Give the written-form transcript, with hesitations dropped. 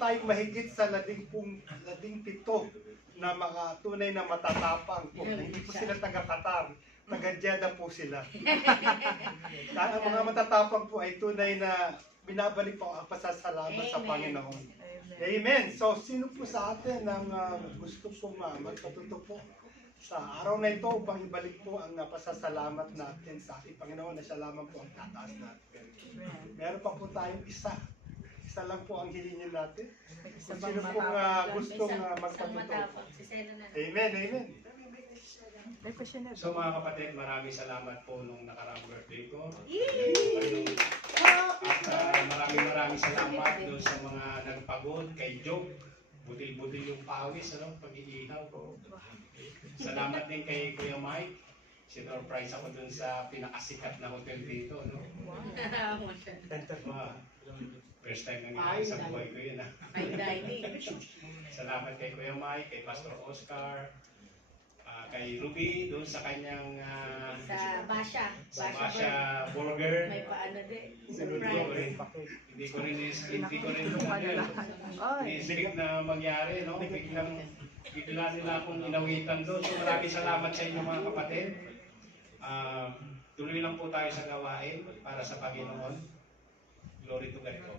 tayong mahigit sa 17 na mga tunay na matatapang po. Hindi po sila taga-Qatar, taga-Jeddah po sila. Dahil ang mga matatapang po ay tunay na binabalik po ang pasasalamat sa Panginoon. Amen. So, sino po sa atin ang gusto po magpatuto po sa araw na ito upang ibalik po ang pasasalamat natin sa ating Panginoon na siya lamang po ang tataas natin. Meron pa po tayong isa. Isa lang po ang hilingin natin. Kung sino po gustong magpatuto. Amen, amen. So mga kapatid, maraming salamat po nung nakaraang birthday ko. At maraming salamat doon sa mga nagpagod kay Job. Buti-buti yung pawis, pag-iihaw ko. Salamat din kay Kuya Mike. Sinurprise ako dun sa pinakasikat na hotel dito, no? First time nangyari sa buhay ko yun, ha? Salamat kay Kuya Mike, kay Pastor Oscar, kay Ruby, doon sa kanyang sa Basha Burger. may paano din. Hindi ko rin in-expect na mangyari, no? Bigla nila akong inawitan doon. So maraming salamat sa inyo mga kapatid. Tuloy lang po tayo sa gawain para sa Panginoon. Glory to God po.